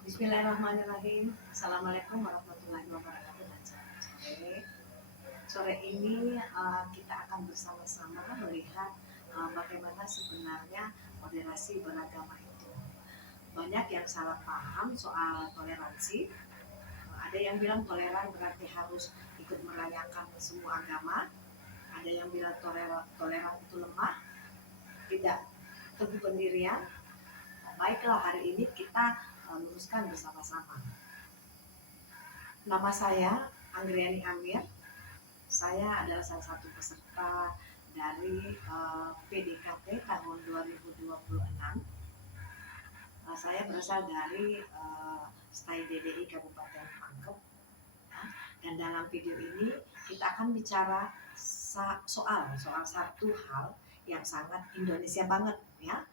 Bismillahirrahmanirrahim. Assalamualaikum warahmatullahi wabarakatuh dan selamat sore. Sore ini kita akan bersama-sama melihat bagaimana sebenarnya moderasi beragama itu. Banyak yang salah paham soal toleransi. Ada yang bilang toleran berarti harus ikut merayakan semua agama. Ada yang bilang toleran itu lemah, tidak teguh pendirian. Baiklah, hari ini kita luruskan bersama-sama. Nama saya Anggriani Amir. Saya adalah salah satu peserta dari PDKT tahun 2026. Saya berasal dari STAI DDI Kabupaten Pangkep. Dan dalam video ini kita akan bicara soal satu hal yang sangat Indonesia banget, ya.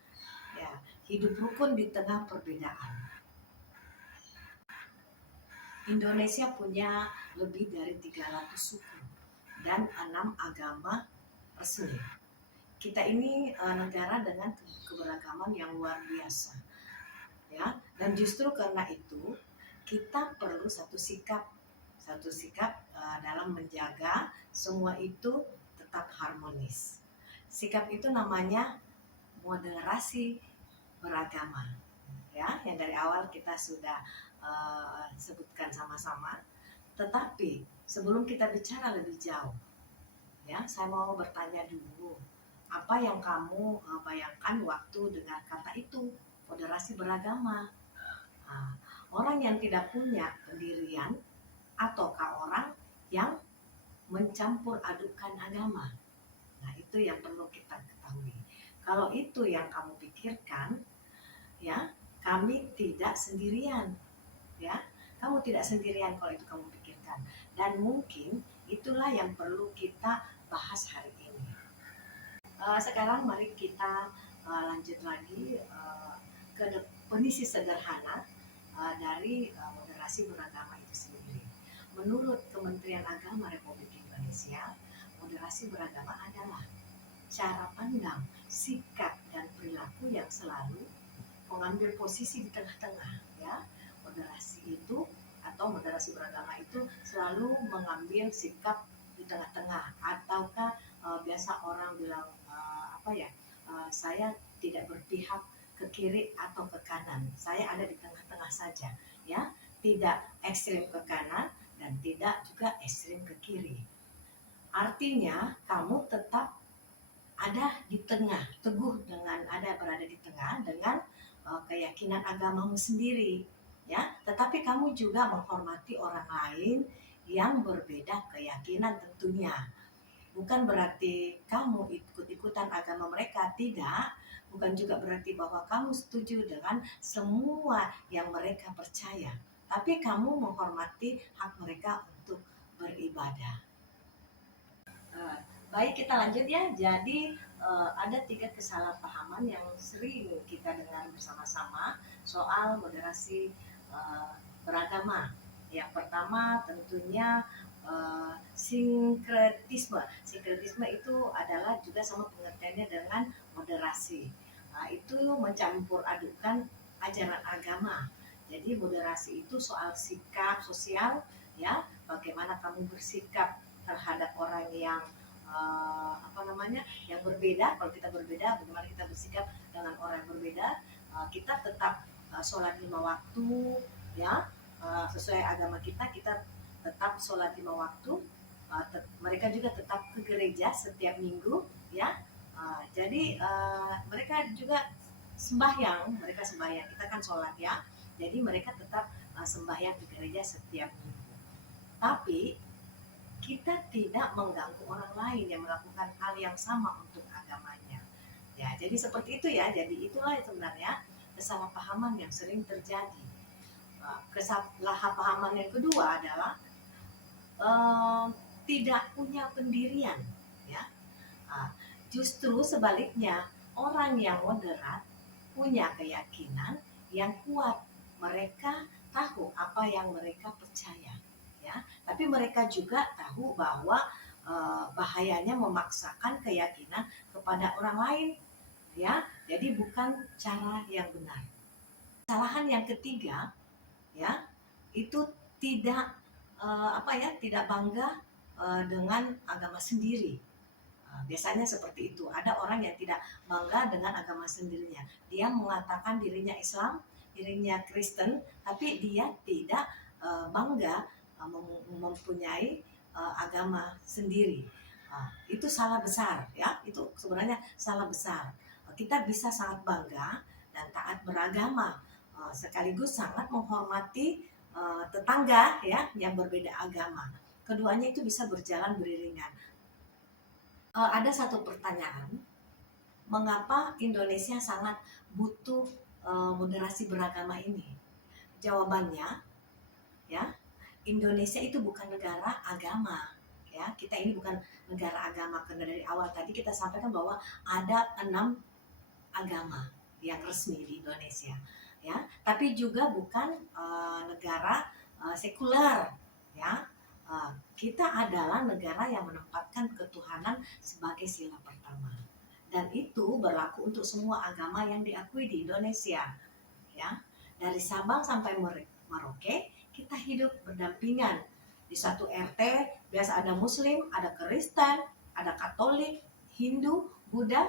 Hidup rukun di tengah perbedaan. Indonesia punya lebih dari 300 suku dan 6 agama resmi. Kita ini negara dengan keberagaman yang luar biasa, ya. Dan justru karena itu kita perlu satu sikap dalam menjaga semua itu tetap harmonis. Sikap itu namanya moderasi beragama, ya, yang dari awal kita sudah sebutkan sama-sama. Tetapi sebelum kita bicara lebih jauh, ya, saya mau bertanya dulu, apa yang kamu bayangkan waktu dengar kata itu, moderasi beragama? Orang yang tidak punya pendirian ataukah orang yang mencampur adukan agama? Nah, itu yang perlu kita ketahui. Kalau itu yang kamu pikirkan, ya, kami tidak sendirian, ya. Kamu tidak sendirian kalau itu kamu pikirkan. Dan mungkin itulah yang perlu kita bahas hari ini. Sekarang mari kita lanjut lagi ke definisi sederhana dari moderasi beragama itu sendiri. Menurut Kementerian Agama Republik Indonesia, moderasi beragama adalah cara pandang, sikap, dan perilaku yang selalu mengambil posisi di tengah-tengah, ya. Moderasi itu atau moderasi beragama itu selalu mengambil sikap di tengah-tengah, ataukah biasa orang bilang saya tidak berpihak ke kiri atau ke kanan, saya ada di tengah-tengah saja, ya. Tidak ekstrim ke kanan dan tidak juga ekstrim ke kiri. Artinya kamu tetap ada di tengah, teguh dengan berada di tengah dengan keyakinan agamamu sendiri, ya. Tetapi kamu juga menghormati orang lain yang berbeda keyakinan tentunya. Bukan berarti kamu ikut-ikutan agama mereka, tidak. Bukan juga berarti bahwa kamu setuju dengan semua yang mereka percaya. Tapi kamu menghormati hak mereka untuk beribadah. Baik, kita lanjut ya. Jadi ada 3 kesalahpahaman yang sering kita dengar bersama-sama soal moderasi beragama. Yang pertama tentunya sinkretisme. Sinkretisme itu adalah juga sama pengertiannya dengan moderasi. Itu mencampur adukan ajaran agama. Jadi moderasi itu soal sikap sosial, ya, bagaimana kamu bersikap terhadap orang yang yang berbeda. Kalau kita berbeda, bagaimana kita bersikap dengan orang yang berbeda. Kita tetap sholat 5 waktu, ya, sesuai agama kita tetap sholat 5 waktu. Mereka juga tetap ke gereja setiap minggu, ya. Jadi mereka juga sembahyang, kita kan sholat, ya. Jadi mereka tetap sembahyang ke gereja setiap minggu. Tapi kita tidak mengganggu orang lain yang melakukan hal yang sama untuk agamanya. Ya, jadi seperti itu, ya. Jadi itulah sebenarnya kesalahpahaman yang sering terjadi. Kesalahpahaman yang kedua adalah tidak punya pendirian, ya. Justru sebaliknya, orang yang moderat punya keyakinan yang kuat. Mereka tahu apa yang mereka percaya, ya. Tapi mereka juga tahu bahwa bahayanya memaksakan keyakinan kepada orang lain, ya. Jadi bukan cara yang benar. Kesalahan yang ketiga ya itu tidak tidak bangga dengan agama sendiri. Biasanya seperti itu. Ada orang yang tidak bangga dengan agama sendirinya. Dia mengatakan dirinya Islam, dirinya Kristen, tapi dia tidak bangga mempunyai agama sendiri. Itu salah besar, ya. Itu sebenarnya salah besar. Kita bisa sangat bangga dan taat beragama, sekaligus sangat menghormati tetangga, ya, yang berbeda agama. Keduanya itu bisa berjalan beriringan. Ada satu pertanyaan, mengapa Indonesia sangat butuh moderasi beragama ini? Jawabannya, ya, Indonesia itu bukan negara agama, ya. Kita ini bukan negara agama, karena dari awal tadi kita sampaikan bahwa ada 6 agama yang resmi di Indonesia, ya. Tapi juga bukan negara sekuler, ya. Kita adalah negara yang menempatkan ketuhanan sebagai sila pertama, dan itu berlaku untuk semua agama yang diakui di Indonesia, ya. Dari Sabang sampai Merauke kita hidup berdampingan di satu RT. Biasa ada Muslim, ada Kristen, ada Katolik, Hindu, Buddha,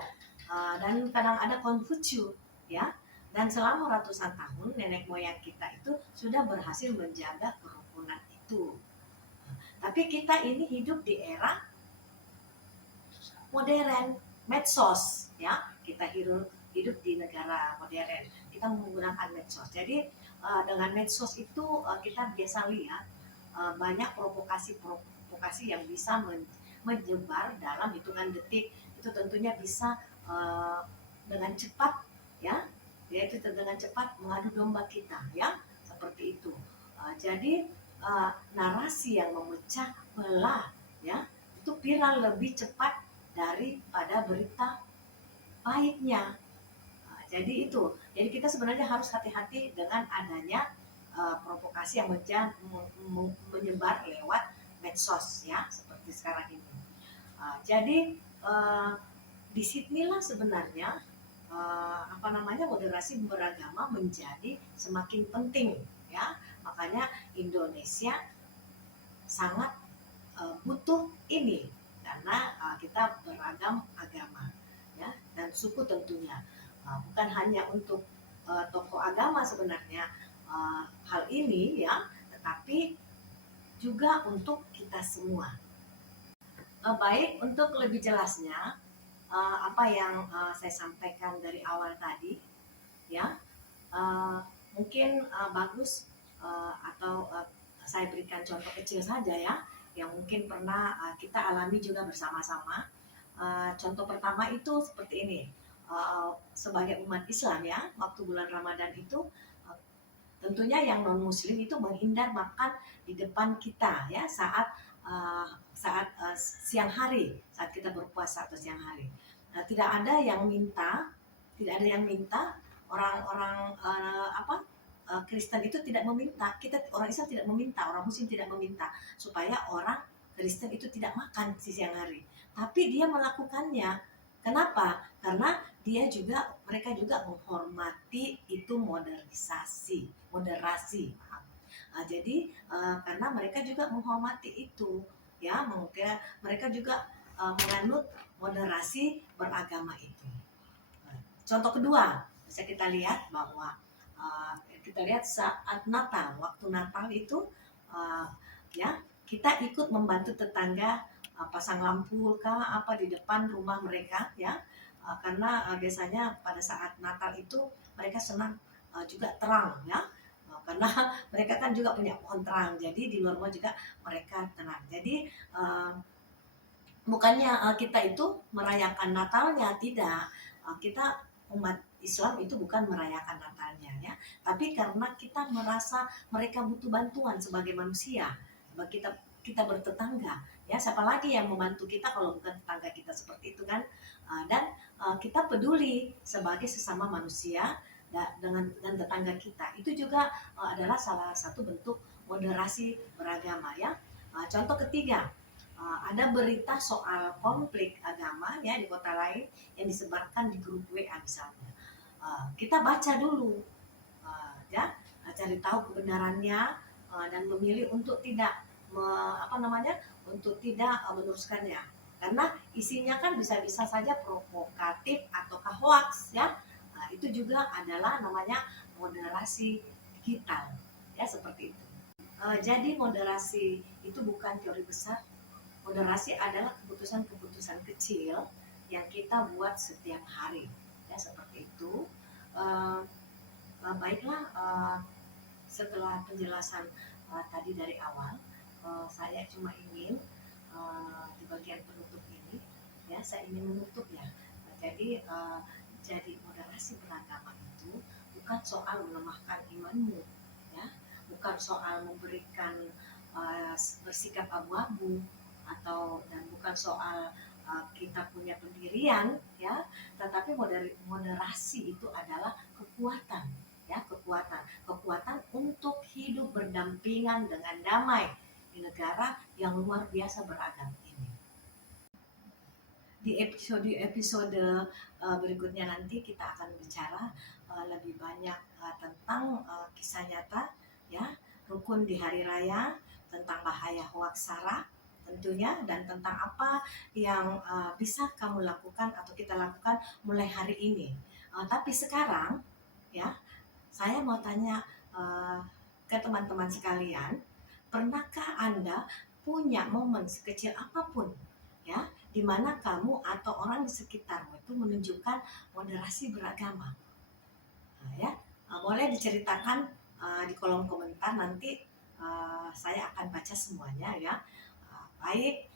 dan kadang ada Konghucu, ya. Dan selama ratusan tahun nenek moyang kita itu sudah berhasil menjaga kerukunan itu. Tapi kita ini hidup di era modern, medsos, ya. Kita hidup di negara modern. Kita menggunakan medsos. Jadi dengan medsos itu kita biasa lihat banyak provokasi yang bisa menyebar dalam hitungan detik. Itu tentunya bisa dengan cepat, ya. Yaitu dengan cepat mengadu domba kita, ya. Seperti itu. Jadi narasi yang memecah belah, ya, itu viral lebih cepat daripada berita baiknya. Jadi kita sebenarnya harus hati-hati dengan adanya provokasi yang menyebar lewat medsos, ya, seperti sekarang ini. Jadi disinilah sebenarnya moderasi beragama menjadi semakin penting, ya. Makanya Indonesia sangat butuh ini karena kita beragam agama, ya, dan suku tentunya. Bukan hanya untuk tokoh agama sebenarnya hal ini, ya, tetapi juga untuk kita semua. Baik, untuk lebih jelasnya apa yang saya sampaikan dari awal tadi, ya, mungkin bagus atau saya berikan contoh kecil saja, ya, yang mungkin pernah kita alami juga bersama-sama. Contoh pertama itu seperti ini. Sebagai umat Islam, ya, waktu bulan Ramadan itu tentunya yang non Muslim itu menghindar makan di depan kita, ya, saat siang hari, saat kita berpuasa atau siang hari. Tidak ada yang minta orang-orang Kristen itu tidak meminta, orang Islam tidak meminta, orang Muslim tidak meminta supaya orang Kristen itu tidak makan di siang hari. Tapi dia melakukannya. Kenapa? Karena mereka juga menghormati itu moderasi. Jadi karena mereka juga menghormati itu, ya, mereka juga menganut moderasi beragama itu. Contoh kedua, bisa kita lihat bahwa saat Natal, waktu Natal itu ya, kita ikut membantu tetangga pasang lampu di depan rumah mereka, ya, karena biasanya pada saat Natal itu mereka senang juga terang, ya, karena mereka kan juga punya pohon terang, jadi di luar rumah juga mereka terang. Jadi bukannya kita itu merayakan Natalnya, tidak. Kita umat Islam itu bukan merayakan Natalnya, ya, tapi karena kita merasa mereka butuh bantuan sebagai manusia, sebagai kita bertetangga, ya, siapa lagi yang membantu kita kalau bukan tetangga kita, seperti itu kan. Dan kita peduli sebagai sesama manusia dengan tetangga kita. Itu juga adalah salah satu bentuk moderasi beragama, ya. Contoh ketiga, ada berita soal konflik agama, ya, di kota lain yang disebarkan di grup WA misalnya. Kita baca dulu, ya, cari tahu kebenarannya, dan memilih untuk tidak untuk tidak meneruskannya, karena isinya kan bisa-bisa saja provokatif ataukah hoax ya. Nah, itu juga adalah namanya moderasi digital ya, seperti itu. Jadi moderasi itu bukan teori besar. Moderasi adalah keputusan-keputusan kecil yang kita buat setiap hari ya, seperti itu. Uh, Baiklah, setelah penjelasan tadi dari awal, saya cuma ingin di bagian penutup ini ya, saya ingin menutupnya. Jadi moderasi beragama itu bukan soal melemahkan imanmu ya, bukan soal memberikan bersikap abu-abu, dan bukan soal kita punya pendirian ya, tetapi moderasi itu adalah kekuatan ya, kekuatan untuk hidup berdampingan dengan damai di negara yang luar biasa beragam ini. Di episode berikutnya nanti kita akan bicara lebih banyak tentang kisah nyata ya, rukun di hari raya, tentang bahaya hoaks sara tentunya, dan tentang apa yang bisa kamu lakukan atau kita lakukan mulai hari ini. Tapi sekarang ya, saya mau tanya ke teman-teman sekalian, pernahkah Anda punya momen sekecil apapun ya, di mana kamu atau orang di sekitarmu itu menunjukkan moderasi beragama? Nah, ya, boleh diceritakan di kolom komentar, nanti saya akan baca semuanya ya. Baik,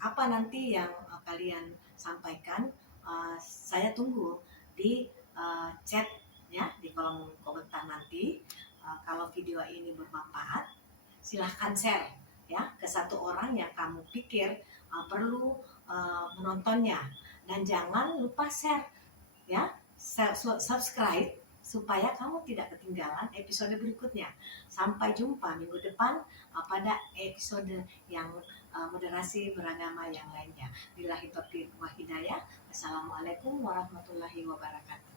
apa nanti yang kalian sampaikan, saya tunggu di chat ya, di kolom komentar nanti. Kalau video ini bermanfaat, silahkan share ya ke satu orang yang kamu pikir perlu menontonnya, dan jangan lupa share ya, subscribe supaya kamu tidak ketinggalan episode berikutnya. Sampai jumpa minggu depan pada episode yang moderasi beragama yang lainnya. Billahi taufiq wa hidayah. Assalamualaikum warahmatullahi wabarakatuh.